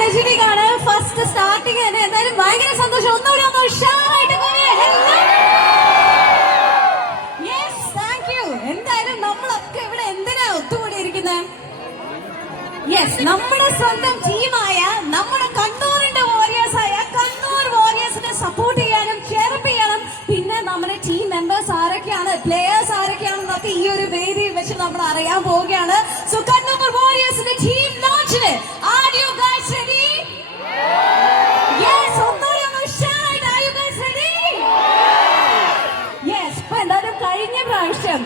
രജനിക്കാണ് first starting തന്നെ. എന്തായാലും ഭയങ്കര സന്തോഷം. ഒന്നുകൂടി ഒന്ന് ഉഷാറായിട്ട് എന്തായാലും നമ്മളൊക്കെ ഇവിടെ എന്തിനാ ഒത്തുകൂടിയിരിക്കുന്നത്? യെസ്, നമ്മുടെ സ്വന്തം ടീമായ നമ്മുടെ കണ്ണൂരിന്റെ വാരിയേഴ്സായ കണ്ണൂർ വാരിയേഴ്സിനെ സപ്പോർട്ട് ചെയ്യാനും ചെയറപ്പ് ചെയ്യാനും പിന്നെ നമ്മുടെ ടീം മെമ്പേഴ്സ് ആരൊക്കെയാണ്, പ്ലേയേഴ്സ് ആരൊക്കെയാണെന്നൊക്കെ ഈ ഒരു വേദിയിൽ വെച്ച് നമ്മൾ അറിയാൻ പോവുകയാണ്. സോ കണ്ണൂർ വാരിയേഴ്സിന്റെ ടീം ലോഞ്ചിന് are you guys ready? Yes, ഒന്നുകൂടി ഒന്ന് ഉഷാറായിട്ട് are you guys ready? Yes, ഇപ്പൊ എന്തായാലും കഴിഞ്ഞ പ്രാവശ്യം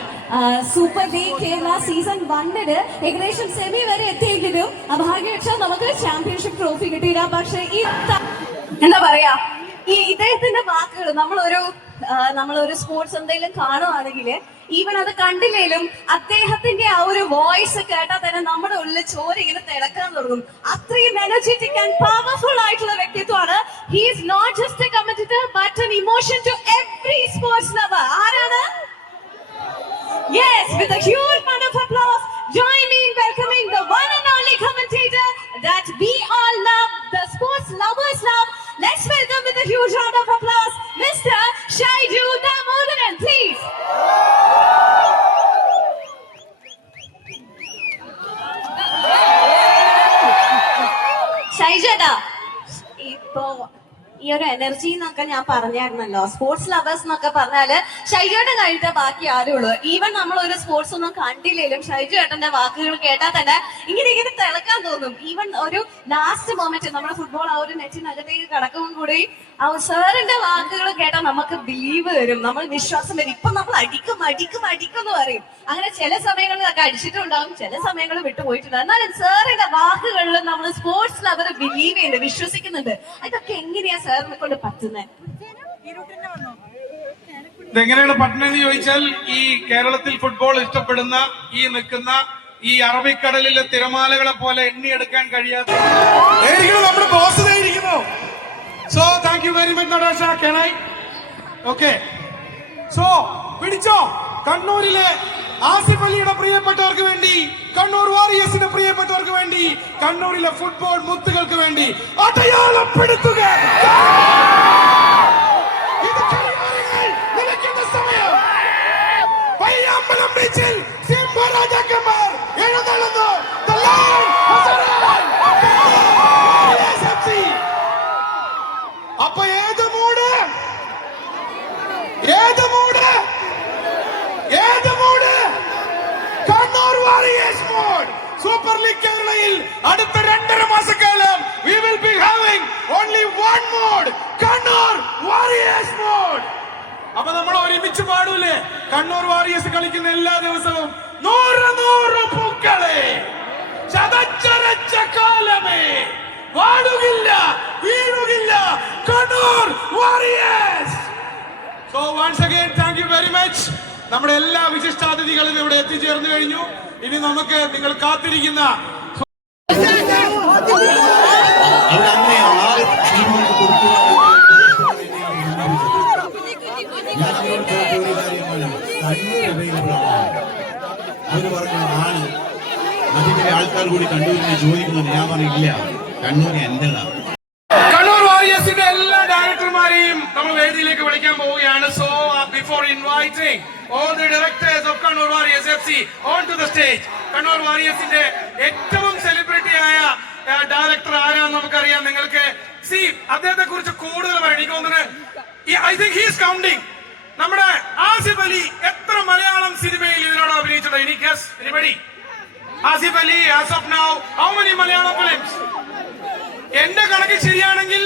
സൂപ്പർ ലീഗ് കേരള സീസൺ 1 ഏകദേശം സെമി വരെ എത്തിയെങ്കിലും അഭാഗ്യവശാൽ നമുക്ക് ചാമ്പ്യൻഷിപ്പ് ട്രോഫി കിട്ടിയില്ല. പക്ഷെ എന്താ പറയാ, ഈ ഇദ്ദേഹത്തിന്റെ വാക്കുകൾ നമ്മളൊരു സ്പോർട്സ് എന്തെങ്കിലും കാണുവാണെങ്കിൽ ഈവൻ അത് കണ്ടില്ലേലും അദ്ദേഹത്തിന്റെ ആ ഒരു വോയിസ് കേട്ടാൽ തന്നെ നമ്മുടെ ഉള്ളിൽ ചോര ഇങ്ങനെ തിളക്കാൻ തുടങ്ങും. അത്രയും എനർജറ്റിക് ആൻഡ് പവർഫുൾ ആയിട്ടുള്ള വ്യക്തിത്വമാണ്. He is not just a commentator but an emotion to every sports lover. ആരാണ്? Yes, with a huge round of applause, join me in welcoming the one and only commentator that we all love, the sports lovers love. Let's welcome with a huge round of applause, Mr. Shaiju Damodaran, please. ഷൈജേട്ടാ, ഇപ്പോ ഈ ഒരു energy എന്നൊക്കെ ഞാൻ പറഞ്ഞായിരുന്നല്ലോ, sports lovers എന്നൊക്കെ പറഞ്ഞാല് ഷൈജുവേട്ടൻ കഴിഞ്ഞിട്ട് ബാക്കി ആരും ഉള്ളൂ. ഈവൻ നമ്മൾ ഒരു സ്പോർട്സ് ഒന്നും കണ്ടില്ലേലും ഷൈജുവേട്ടന്റെ വാക്കുകൾ കേട്ടാൽ തന്നെ ഇങ്ങനെ തിളക്കാൻ തോന്നും. ഈവൻ ഒരു ലാസ്റ്റ് മൊമെന്റ് നമ്മുടെ ഫുട്ബോൾ ആ ഒരു നെറ്റിനകത്തേക്ക് കടക്കുമ്പോൾ കൂടി ആ സാറിന്റെ വാക്കുകൾ കേട്ടാൽ നമുക്ക് ബിലീവ് വരും, നമ്മൾ വിശ്വാസം വരും. ഇപ്പൊ നമ്മൾ അടിക്കും എന്ന് പറയും. അങ്ങനെ ചില സമയങ്ങളിലൊക്കെ അടിച്ചിട്ടുണ്ടാവും, ചില സമയങ്ങളിൽ വിട്ടുപോയിട്ടുണ്ടാവും. എന്നാലും സാറിന്റെ വാക്കുകളിൽ നമ്മൾ സ്പോർട്സ് ലവർ ബിലീവ് ചെയ്യുന്നുണ്ട്, വിശ്വസിക്കുന്നുണ്ട്. അതൊക്കെ എങ്ങനെയാ സാറിനെ കൊണ്ട് പറ്റുന്നത്? ഇതെങ്ങനെയാണ് പറ്റുന്നതെന്ന് ചോദിച്ചാൽ, ഈ കേരളത്തിൽ ഫുട്ബോൾ ഇഷ്ടപ്പെടുന്ന ഈ നിൽക്കുന്ന ഈ അറബിക്കടലിലെ തിരമാലകളെ പോലെ എണ്ണിയെടുക്കാൻ കഴിയാത്ത നമ്മുടെ ബോസ് ഇരിക്കുന്നു. So thank you very much നടേശ. Can I? Okay. So പിടിച്ചോ, കണ്ണൂരിലെ ആസിഫ് അലിയുടെ പ്രിയപ്പെട്ടവർക്ക് വേണ്ടി, കണ്ണൂർ വാരിയേഴ്സിന്റെ പ്രിയപ്പെട്ടവർക്ക് വേണ്ടി, കണ്ണൂരിലെ ഫുട്ബോൾ മുത്തുകൾക്ക് വേണ്ടി അടയാളപ്പെടുത്തുക. നിലയ്ക്കുന്ന സമയം പയ്യാമ്പലം ബീച്ചിൽ സിംഹരാജാക്കന്മാർ എഴുന്നള്ളുന്നു. അപ്പൊ ഏത് mood Kannur warriors mode. Super league കേരളയിൽ അടുത്ത 2.5 മാസക്കാലം we will be having only one mode, Kannur warriors mode. അപ്പൊ നമ്മൾ ഒരുമിച്ച് പാടൂലേ? കണ്ണൂർ വാരിയേഴ്സ് കളിക്കുന്ന എല്ലാ ദിവസവും 100 പൂക്കളെ ചതച്ചരച്ച കാലമേ വാടുകില്ല വീഴുകില്ല Kannur Warriors. So once again thank you very much. നമ്മുടെ എല്ലാ വിശിഷ്ടാതിഥികളും ഇവിടെ എത്തിച്ചേർന്നു കഴിഞ്ഞു. ഇനി നമുക്ക് നിങ്ങൾ കാത്തിരിക്കുന്ന അവര് പറഞ്ഞു ആണ് അതിന്റെ ആൾക്കാർ കൂടി കണ്ണൂരിനെ ചോദിക്കുന്നുണ്ട്. ഞാൻ പറഞ്ഞില്ല, കണ്ണൂർ എന്റെതാ. കണ്ണൂർ വാരിയേഴ്സിന്റെ എല്ലാ ഡയറക്ടർമാരെയും നമ്മൾ വേദിയിലേക്ക് വിളിക്കാൻ പോവുകയാണ്. So before inviting all the directors of Kannur Warriors FC onto the stage, Kannur വാരിയേഴ്സിന്റെ ഏറ്റവും സെലിബ്രിറ്റി ആയ ഡയറക്ടർ ആരാന്ന് നമുക്കറിയാം. നിങ്ങൾക്ക് അദ്ദേഹത്തെ കുറിച്ച് കൂടുതൽ പറയാം. എനിക്ക് തോന്നുന്നത് I think he is counting. നമ്മുടെ ആസിഫ് അലി എത്ര മലയാളം സിനിമയിൽ ഇതിനോട് അഭിനയിച്ചിട്ടുണ്ട്? എനിക്ക് guess anybody? Asif Ali as of now how many Malayalam films? എന്റെ കണക്ക് ശരിയാണെങ്കിൽ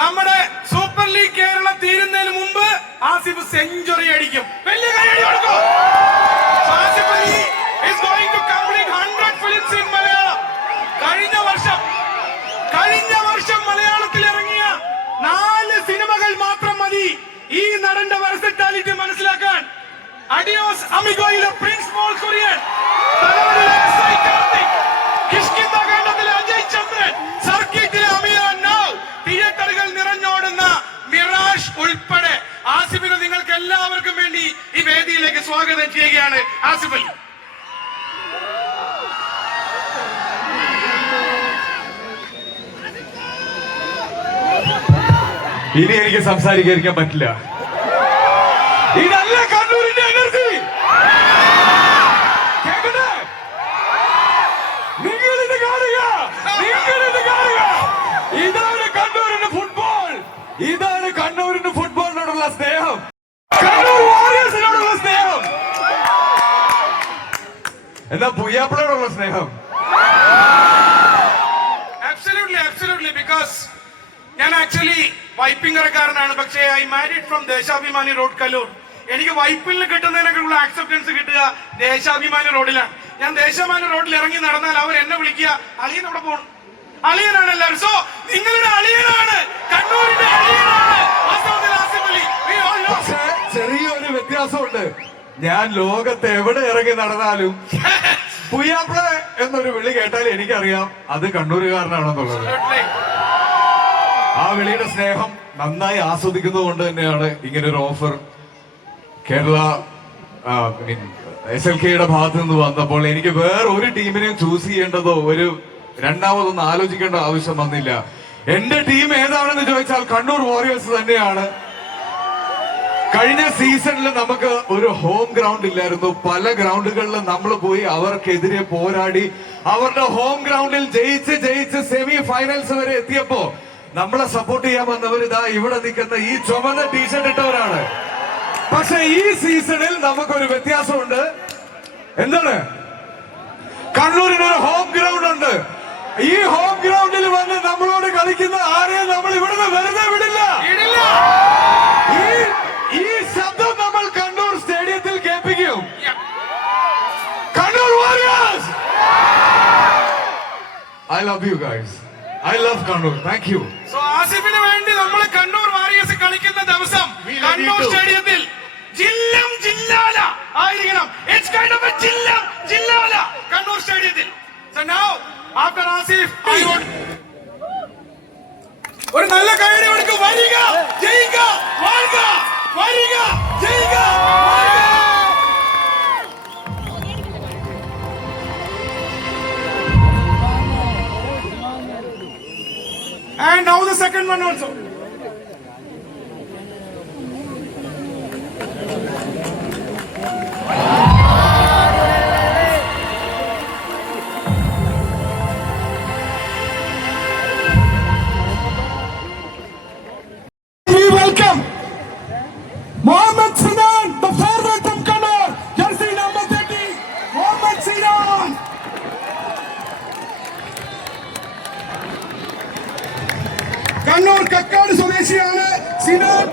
നമ്മുടെ സൂപ്പർ ലീഗ് കേരള തീരുന്നതിന് മുമ്പ് ആസിഫ് സെഞ്ചുറി അടിക്കും. വലിയ കൈയടി കൊടുക്കും. Asif Ali is going to complete 100 films in Malayalam. കഴിഞ്ഞ വർഷം മലയാളത്തിൽ ഇറങ്ങിയ 4 സിനിമകൾ മാത്രം മതി ഈ നടന്റെ വെർസറ്റാലിറ്റി മനസ്സിലാക്കാൻ. അഡിയോസ് അമിഗോയിലെ പ്രിൻസ് മോൾ കുര്യൻ, തലവനിലെ എസ്.ഐ. കാർത്തിക്, കിഷ്കിന്ദ കാണ്ഡത്തിലെ അജയ് ചന്ദ്രൻ, സർക്കിട്ടിലെ അമിയാൻ നൗ, തിയേറ്ററുകൾ നിറഞ്ഞോടുന്ന മിറാഷ് ഉൾപ്പെടെ ആസിഫിനെ നിങ്ങൾക്ക് എല്ലാവർക്കും വേണ്ടി ഈ വേദിയിലേക്ക് സ്വാഗതം ചെയ്യുകയാണ്. ആസിഫ് അലി. ഇനി എനിക്ക് സംസാരിക്കാതിരിക്കാൻ പറ്റില്ല. ഇതല്ല കണ്ണൂരിന്റെ എനർജി. കേൾക്കട്ടെ, നിങ്ങളിത് കാണുക, നിങ്ങളിത് കാണുക. ഇതാണ് കണ്ണൂരിന്റെ ഫുട്ബോൾ, ഇതാണ് കണ്ണൂരിന്റെ ഫുട്ബോളിനോടുള്ള സ്നേഹം, കണ്ണൂർ വാരിയേഴ്സിനോടുള്ള സ്നേഹം. എന്നാ പുയ്യാപ്പിളയോടുള്ള സ്നേഹം. Absolutely, because ഞാൻ ആക്ച്വലി വൈപ്പിങ്ങരക്കാരനാണ്. പക്ഷേ I married from Deshabhimani road, Kallur. എനിക്ക് വൈപ്പിൽ കിട്ടുന്നതിനൊക്കെയുള്ള ആക്സെപ്റ്റൻസ് കിട്ടുക ദേശാഭിമാനി റോഡിലാണ്. ഞാൻ ദേശാഭിമാനി റോഡിൽ ഇറങ്ങി നടന്നാൽ അവർ എന്നെ വിളിക്കുക, അളിയൻ അവിടെ പോകണം, അളിയനാണ് എല്ലാവരും. സോ നിങ്ങളുടെ അളിയനാണ്, കണ്ണൂരിന്റെ അളിയനാണ് ആസിഫ് അലി. പക്ഷേ ചെറിയൊരു വ്യത്യാസമുണ്ട്. ഞാൻ ലോകത്ത് എവിടെ ഇറങ്ങി നടന്നാലും പുയ്യാപ്പിള എന്നൊരു വിളി കേട്ടാൽ എനിക്കറിയാം അത് കണ്ണൂരുകാരനാണെന്നുള്ളത്. ആ വിളിയുടെ സ്നേഹം നന്നായി ആസ്വദിക്കുന്നത് കൊണ്ട് തന്നെയാണ് ഇങ്ങനൊരു ഓഫർ കേരള SLKയുടെ ഭാഗത്ത് നിന്ന് വന്നപ്പോൾ എനിക്ക് വേറെ ഒരു ടീമിനെയും ചൂസ് ചെയ്യേണ്ടതോ ഒരു രണ്ടാമതൊന്നും ആലോചിക്കേണ്ട ആവശ്യം വന്നില്ല. എന്റെ ടീം ഏതാണെന്ന് ചോദിച്ചാൽ കണ്ണൂർ വാരിയേഴ്സ് തന്നെയാണ്. കഴിഞ്ഞ സീസണിൽ നമുക്ക് ഒരു ഹോം ഗ്രൗണ്ട് ഇല്ലായിരുന്നു. പല ഗ്രൗണ്ടുകളിലും നമ്മൾ പോയി അവർക്കെതിരെ പോരാടി അവരുടെ ഹോം ഗ്രൗണ്ടിൽ ജയിച്ച് സെമി ഫൈനൽസ് വരെ എത്തിയപ്പോ നമ്മളെ സപ്പോർട്ട് ചെയ്യാൻ വന്നവർ ഇതാ ഇവിടെ നിൽക്കുന്ന ഈ ചുമന്ന ടീഷർട്ട് ഇട്ടവരാണ്. പക്ഷെ ഈ സീസണിൽ നമുക്കൊരു വ്യത്യാസമുണ്ട്. എന്താണ്? കണ്ണൂരിന് ഒരു ഹോം ഗ്രൗണ്ട് ഉണ്ട്. ഈ ഹോം ഗ്രൗണ്ടിൽ വന്ന് നമ്മളോട് കളിക്കുന്ന ആരെയും നമ്മൾ ഇവിടുന്ന് വെറുതെ വിടില്ല. ഈ ശബ്ദം നമ്മൾ കണ്ണൂർ സ്റ്റേഡിയത്തിൽ കേൾപ്പിക്കും. Kannur Warriors, I love you guys, I love Kannur. Thank you. So ആസിഫിന് വേണ്ടി നമ്മൾ കണ്ണൂർ വാരിയേഴ്സ് കളിക്കുന്ന ദിവസം കണ്ണൂർ സ്റ്റേഡിയത്തിൽ ജില്ലം ജില്ലാല ആയിരിക്കണം. ഇറ്റ്സ് കൈൻഡ് ഓഫ് എ ജില്ലം ജില്ലാല കണ്ണൂർ സ്റ്റേഡിയത്തിൽ. So now after Asif I want ഒരു നല്ല കൈയടി കൊടുക്കുക. വരിക, ജയിക്കുക, വാഴുക, വരിക, ജയിക്കുക, വാഴുക. And now the second one also. We welcome Mohammed Sinan, the forward from Kannur, jersey number 30, Mohammed Sinan. Kannur Kakkad സ്വദേശിയാണ് സിനാൻ.